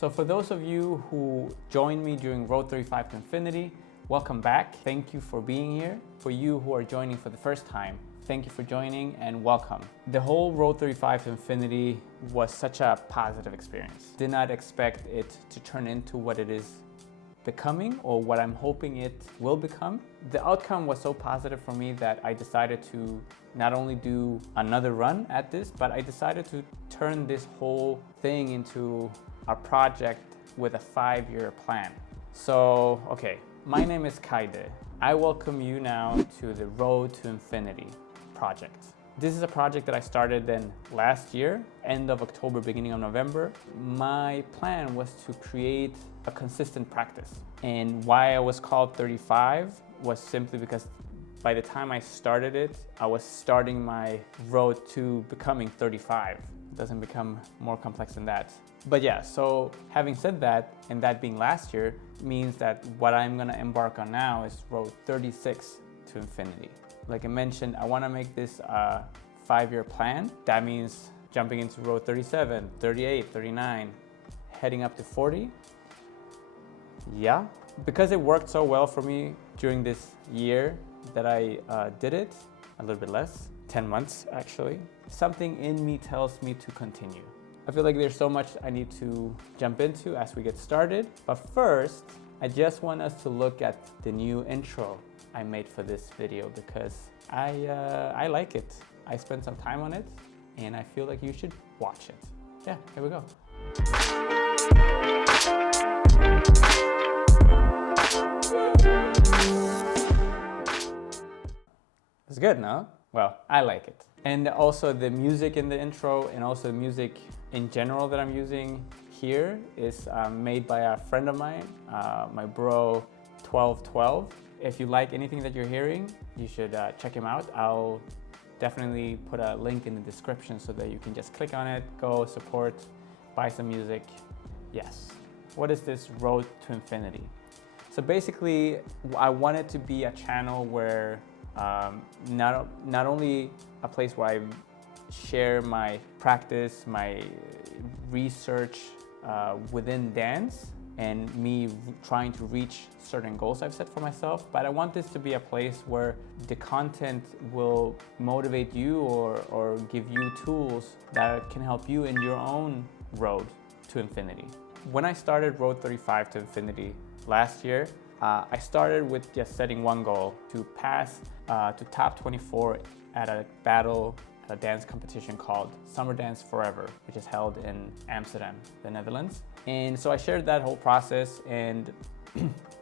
So for those of you who joined me during Road 35 to Infinity, welcome back. Thank you for being here. For you who are joining for the first time, thank you for joining and welcome. The whole Road 35 to Infinity was such a positive experience. Did not expect it to turn into what it is becoming or what I'm hoping it will become. The outcome was so positive for me that I decided to not only do another run at this, but I decided to turn this whole thing into a project with a 5-year plan. So, okay, my name is Kaide. I welcome you now to the Road to Infinity project. This is a project that I started then last year, end of October, beginning of November. My plan was to create a consistent practice. And why I was called 35 was simply because by the time I started it, I was starting my road to becoming 35. It doesn't become more complex than that. But yeah, so having said that, and that being last year, means that what I'm gonna embark on now is road 36 to infinity. Like I mentioned, I wanna make this a 5-year plan. That means jumping into road 37, 38, 39, heading up to 40. Yeah, because it worked so well for me during this year that I did it, a little bit less, 10 months actually, something in me tells me to continue. I feel like there's so much I need to jump into as we get started. But first, I just want us to look at the new intro I made for this video because I like it. I spent some time on it and I feel like you should watch it. Yeah, here we go. It's good, no? Well, I like it. And also the music in the intro and also the music in general that I'm using here is made by a friend of mine, my bro 1212. If you like anything that you're hearing, you should check him out. I'll definitely put a link in the description so that you can just click on it, go support, buy some music. Yes. What is this Road to Infinity? So basically, I want it to be a channel where not only a place where I share my practice, my research within dance and me trying to reach certain goals I've set for myself, but I want this to be a place where the content will motivate you or give you tools that can help you in your own road to infinity. When I started Road 35 to Infinity last year, I started with just setting one goal to pass to top 24 at a battle, a dance competition called Summer Dance Forever, which is held in Amsterdam, the Netherlands. And so I shared that whole process and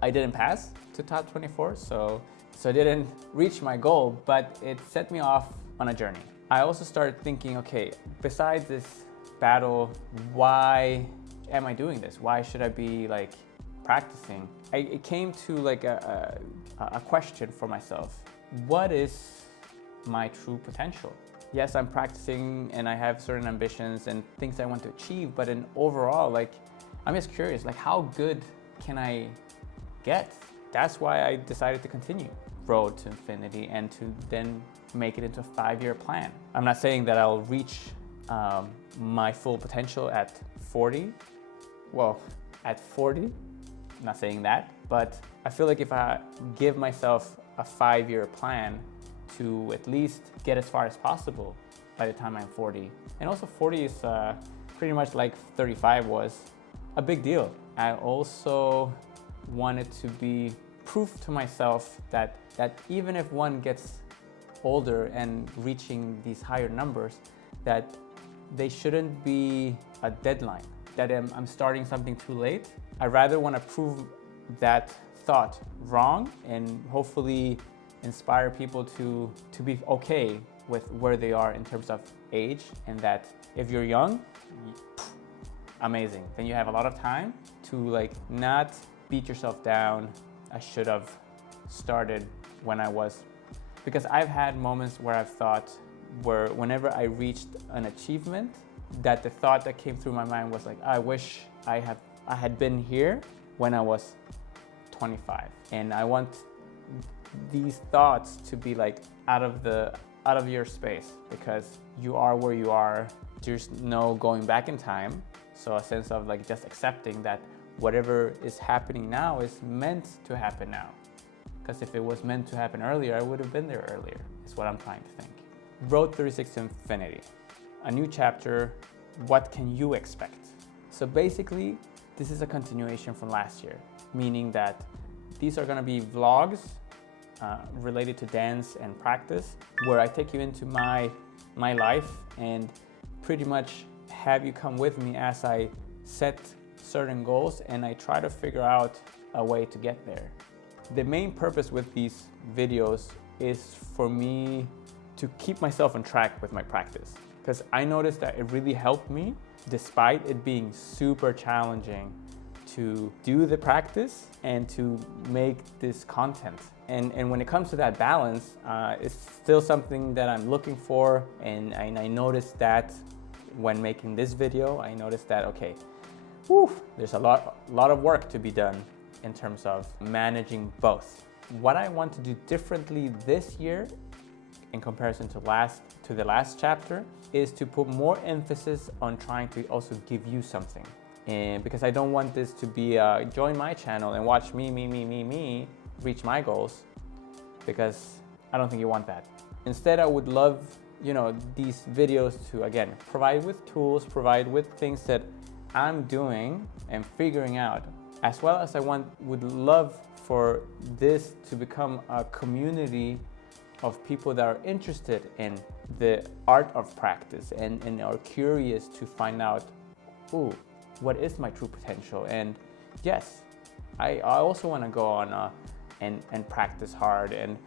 I didn't pass to top 24, so I didn't reach my goal, but it set me off on a journey. I also started thinking, okay, besides this battle, why am I doing this? Why should I be like practicing? It came to like a question for myself. What is my true potential? Yes, I'm practicing and I have certain ambitions and things I want to achieve, but in overall, like, I'm just curious, like how good can I get? That's why I decided to continue Road to Infinity and to then make it into a 5-year plan. I'm not saying that I'll reach my full potential at 40. Well, at 40, I'm not saying that, but I feel like if I give myself a 5-year plan to at least get as far as possible by the time I'm 40. And also 40 is pretty much like 35 was a big deal. I also wanted to be proof to myself that even if one gets older and reaching these higher numbers, that they shouldn't be a deadline, that I'm starting something too late. I rather want to prove that thought wrong and hopefully inspire people to be okay with where they are in terms of age, and that if you're young, amazing. Then you have a lot of time to like not beat yourself down. I should have started when I was, because I've had moments where I've thought where whenever I reached an achievement, that the thought that came through my mind was like, I wish I had been here when I was 25. And I want these thoughts to be like out of your space, because you are where you are. There's no going back in time. So a sense of like just accepting that whatever is happening now is meant to happen now. Because if it was meant to happen earlier, I would have been there earlier, is what I'm trying to think. Road 36 to Infinity, a new chapter. What can you expect? So basically, this is a continuation from last year, meaning that these are gonna be vlogs related to dance and practice, where I take you into my life and pretty much have you come with me as I set certain goals and I try to figure out a way to get there. The main purpose with these videos is for me to keep myself on track with my practice, because I noticed that it really helped me, despite it being super challenging to do the practice and to make this content. And when it comes to that balance, it's still something that I'm looking for, and I noticed that when making this video, I noticed that, okay, there's a lot of work to be done in terms of managing both. What I want to do differently this year in comparison to the last chapter is to put more emphasis on trying to also give you something. And because I don't want this to be join my channel and watch me reach my goals, because I don't think you want that. Instead, I would love, these videos to, again, provide with tools, provide with things that I'm doing and figuring out, as well as would love for this to become a community of people that are interested in the art of practice and are curious to find out, what is my true potential? And yes, I also want to go on and practice hard and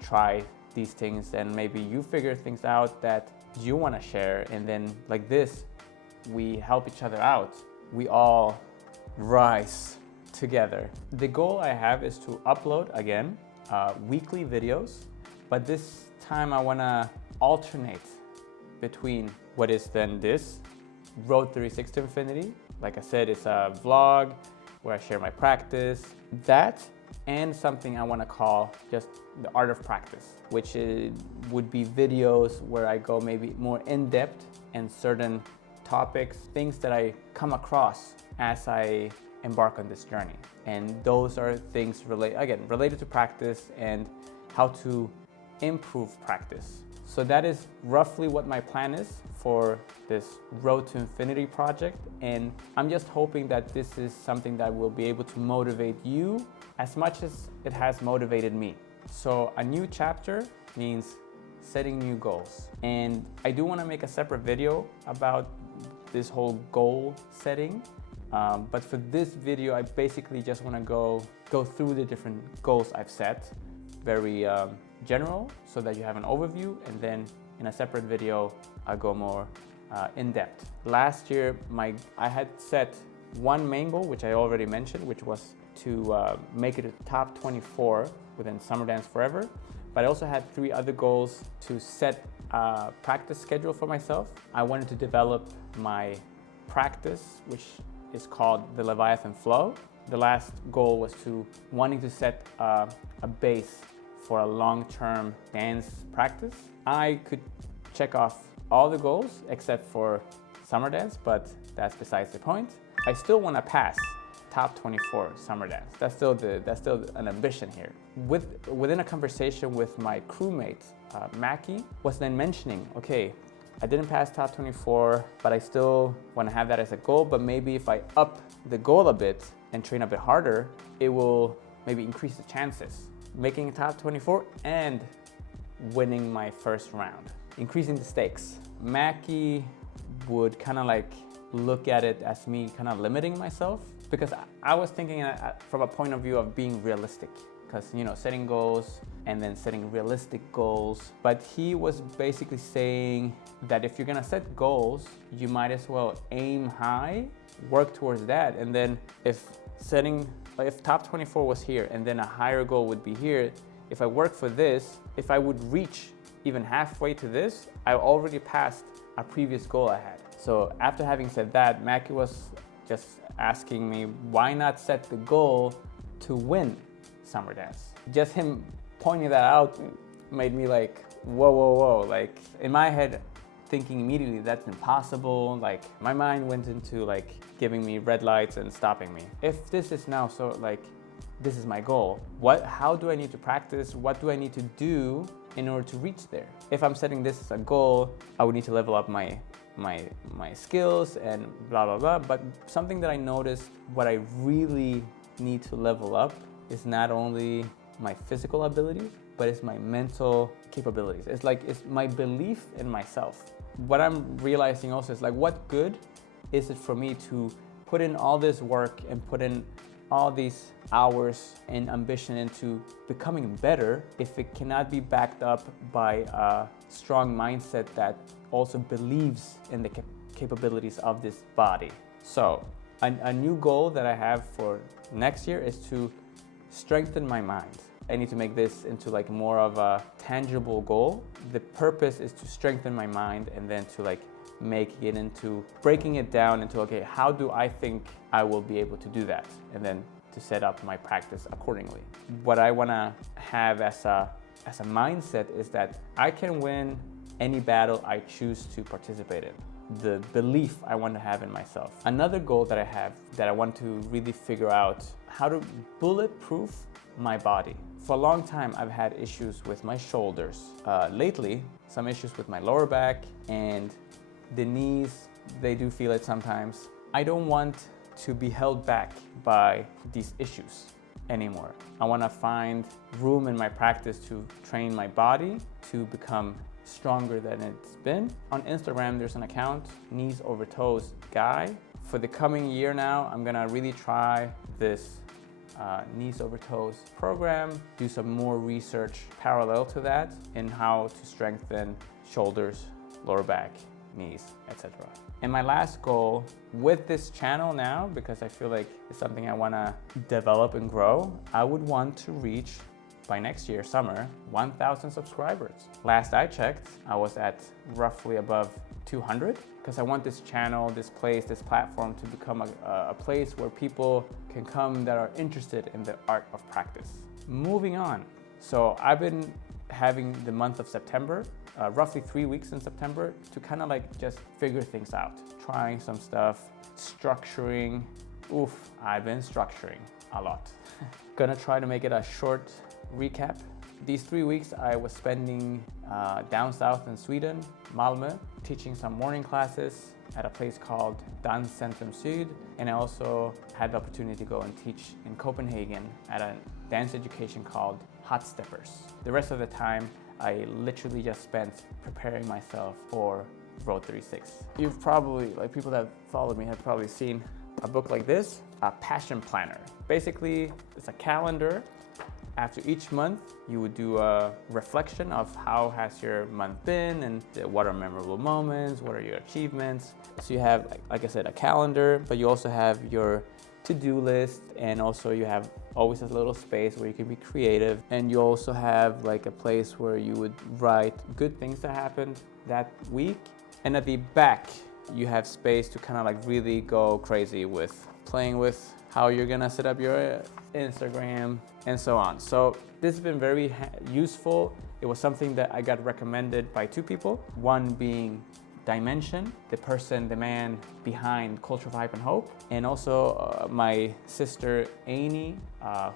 try these things, and maybe you figure things out that you want to share, and then like this, we help each other out. We all rise together. The goal I have is to upload, again, weekly videos, but this time I want to alternate between what is then this Road 36 to Infinity. Like I said, it's a vlog where I share my practice, that, and something I want to call just the art of practice, which would be videos where I go maybe more in depth in certain topics, things that I come across as I embark on this journey. And those are things related to practice and how to improve practice. So that is roughly what my plan is for this Road to Infinity project. And I'm just hoping that this is something that will be able to motivate you as much as it has motivated me. So a new chapter means setting new goals. And I do want to make a separate video about this whole goal setting. But for this video, I basically just want to go through the different goals I've set, very general, so that you have an overview, and then in a separate video, I'll go more in depth. Last year, I had set one main goal, which I already mentioned, which was to make it a top 24 within Summer Dance Forever. But I also had 3 other goals: to set a practice schedule for myself. I wanted to develop my practice, which is called the Leviathan Flow. The last goal was wanting to set a base for a long-term dance practice. I could check off all the goals except for Summer Dance, but that's besides the point. I still want to pass top 24 Summer Dance. That's still an ambition here. Within a conversation with my crewmate, Mackie, was then mentioning, okay, I didn't pass top 24, but I still want to have that as a goal, but maybe if I up the goal a bit and train a bit harder, it will maybe increase the chances. Making a top 24 and winning my first round, increasing the stakes. Mackie would kind of like look at it as me kind of limiting myself, because I was thinking from a point of view of being realistic, because setting goals and then setting realistic goals. But he was basically saying that if you're gonna set goals, you might as well aim high, work towards that, and then if top 24 was here and then a higher goal would be here, if I work for this, if I would reach even halfway to this, I already passed a previous goal I had. So after having said that, Mackie was just asking me, why not set the goal to win Summer Dance? Just him pointing that out made me like, whoa. Like in my head, thinking immediately that's impossible. Like my mind went into like giving me red lights and stopping me. If this is now so like, this is my goal, how do I need to practice? What do I need to do in order to reach there? If I'm setting this as a goal, I would need to level up my skills and blah, blah, blah. But something that I noticed, what I really need to level up is not only my physical abilities, but it's my mental capabilities. It's my belief in myself. What I'm realizing also is like, what good is it for me to put in all this work and put in all these hours and ambition into becoming better if it cannot be backed up by a strong mindset that also believes in the capabilities of this body? So a new goal that I have for next year is to strengthen my mind. I need to make this into like more of a tangible goal. The purpose is to strengthen my mind and then to like making it into, breaking it down into, okay, how do I think I will be able to do that? And then to set up my practice accordingly. What I wanna have as a mindset is that I can win any battle I choose to participate in. The belief I want to have in myself. Another goal that I have that I want to really figure out how to bulletproof my body. For a long time, I've had issues with my shoulders. Lately, some issues with my lower back and the knees, they do feel it sometimes. I don't want to be held back by these issues anymore. I want to find room in my practice to train my body to become stronger than it's been. On Instagram, there's an account, Knees Over Toes Guy. For the coming year now, I'm gonna really try this Knees Over Toes program, do some more research parallel to that in how to strengthen shoulders, lower back, knees, etc. And my last goal with this channel now, because I feel like it's something I wanna develop and grow, I would want to reach by next year, summer, 1,000 subscribers. Last I checked, I was at roughly above 200 because I want this channel, this place, this platform to become a place where people can come that are interested in the art of practice. Moving on. So I've been having the month of September, roughly 3 weeks in September, to kind of like just figure things out. Trying some stuff, structuring. I've been structuring a lot. Gonna try to make it a short recap. These 3 weeks I was spending down south in Sweden, Malmö, teaching some morning classes at a place called Danscentrum Syd, and I also had the opportunity to go and teach in Copenhagen at a dance education called Hot Steppers. The rest of the time I literally just spent preparing myself for Road 36. You've probably, like people that follow me have probably seen a book like this, a passion planner. Basically, it's a calendar. After each month, you would do a reflection of how has your month been and what are memorable moments, what are your achievements. So you have, like I said, a calendar, but you also have your to-do list, and also you have always a little space where you can be creative, and you also have like a place where you would write good things that happened that week. And at the back, you have space to kind of like really go crazy with playing with how you're gonna set up your Instagram and so on. So this has been very useful. It was something that I got recommended by two people, one being Dimension, the man behind Culture of Hype and Hope, and also my sister Amy,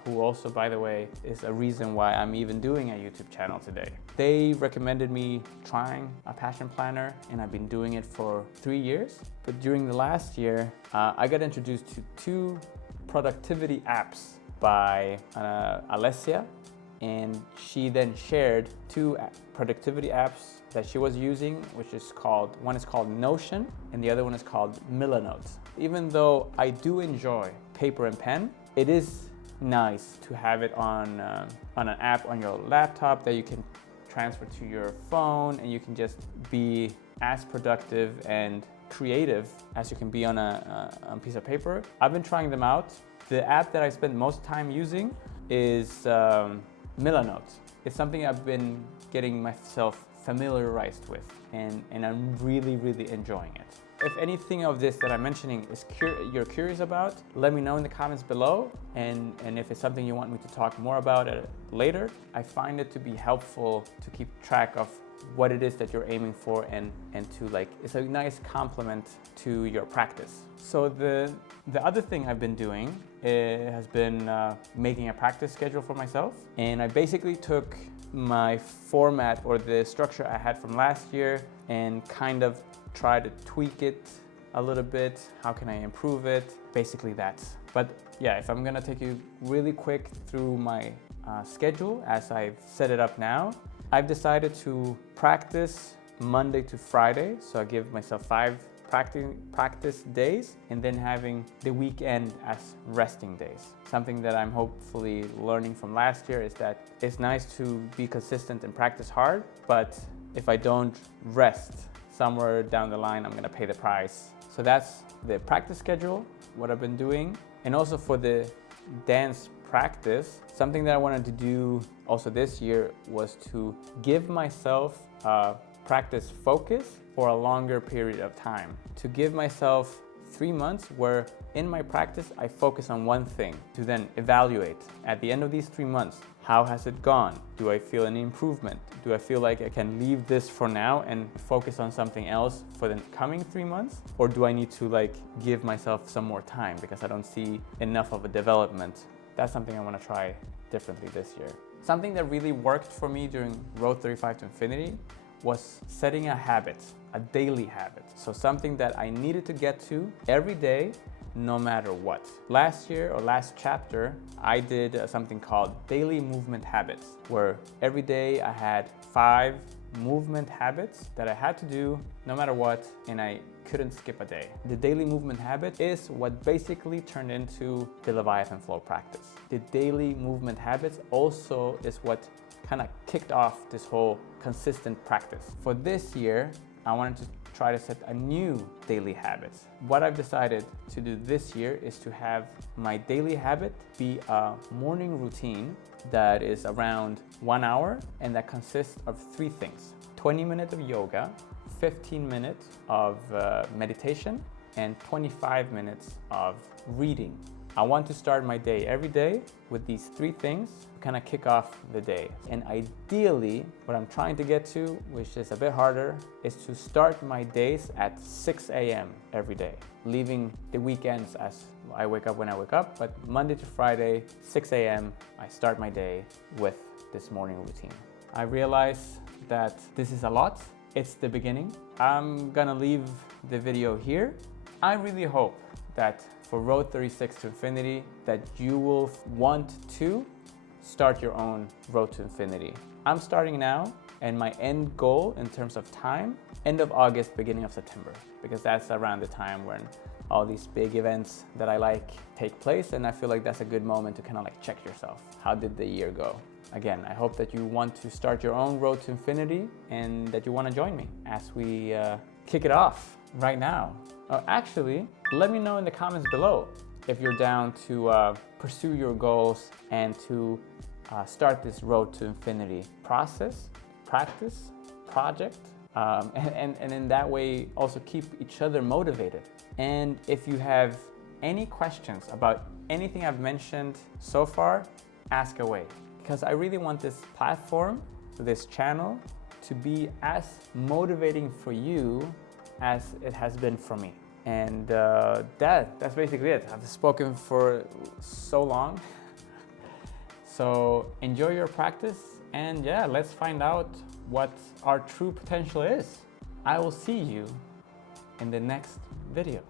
who also, by the way, is a reason why I'm even doing a YouTube channel today. They recommended me trying a passion planner, and I've been doing it for 3 years. But during the last year, I got introduced to 2 productivity apps by Alessia, and she then shared 2 productivity apps that she was using, which is one is called Notion and the other one is called Milanote. Even though I do enjoy paper and pen, it is nice to have it on an app on your laptop that you can transfer to your phone, and you can just be as productive and creative as you can be on a piece of paper. I've been trying them out. The app that I spend most time using is Milanote. It's something I've been getting myself familiarized with, and I'm really, really enjoying it. If anything of this that I'm mentioning is you're curious about, let me know in the comments below, and if it's something you want me to talk more about later. I find it to be helpful to keep track of what it is that you're aiming for, and to like, it's a nice complement to your practice. So the other thing I've been doing has been making a practice schedule for myself. And I basically took my format or the structure I had from last year and kind of tried to tweak it a little bit. How can I improve it? Basically that. But yeah, if I'm gonna take you really quick through my schedule as I've set it up now, I've decided to practice Monday to Friday. So I give myself 5 practice days, and then having the weekend as resting days. Something that I'm hopefully learning from last year is that it's nice to be consistent and practice hard, but if I don't rest, somewhere down the line I'm gonna pay the price. So that's the practice schedule, what I've been doing. And also for the dance practice, something that I wanted to do also this year was to give myself practice focus for a longer period of time. To give myself 3 months where in my practice I focus on one thing, to then evaluate at the end of these 3 months, how has it gone? Do I feel any improvement? Do I feel like I can leave this for now and focus on something else for the coming 3 months? Or do I need to like give myself some more time because I don't see enough of a development? That's something I want to try differently this year. Something that really worked for me during Road 35 to Infinity was setting a habit, a daily habit. So something that I needed to get to every day, no matter what. Last year or last chapter, I did something called daily movement habits, where every day I had 5 movement habits that I had to do no matter what, and I couldn't skip a day. The daily movement habit is what basically turned into the Leviathan Flow practice. The daily movement habits also is what kind of kicked off this whole consistent practice. For this year, I wanted to try to set a new daily habit. What I've decided to do this year is to have my daily habit be a morning routine that is around 1 hour, and that consists of 3 things: 20 minutes of yoga, 15 minutes of meditation, and 25 minutes of reading. I want to start my day every day with these 3 things to kind of kick off the day. And ideally, what I'm trying to get to, which is a bit harder, is to start my days at 6 a.m. every day, leaving the weekends as I wake up when I wake up. But Monday to Friday, 6 a.m., I start my day with this morning routine. I realize that this is a lot. It's the beginning. I'm gonna leave the video here. I really hope that for Road 36 to Infinity, that you will want to start your own Road to Infinity. I'm starting now, and my end goal in terms of time, end of August, beginning of September, because that's around the time when all these big events that I like take place, and I feel like that's a good moment to kind of like check yourself. How did the year go? Again, I hope that you want to start your own Road to Infinity and that you want to join me as we kick it off right now. Actually, let me know in the comments below if you're down to pursue your goals and to start this Road to Infinity process, practice, project, and in that way also keep each other motivated. And if you have any questions about anything I've mentioned so far, ask away. Because I really want this platform, this channel, to be as motivating for you as it has been for me. And that's basically it. I've spoken for so long. So enjoy your practice, and yeah, let's find out what our true potential is. I will see you in the next video.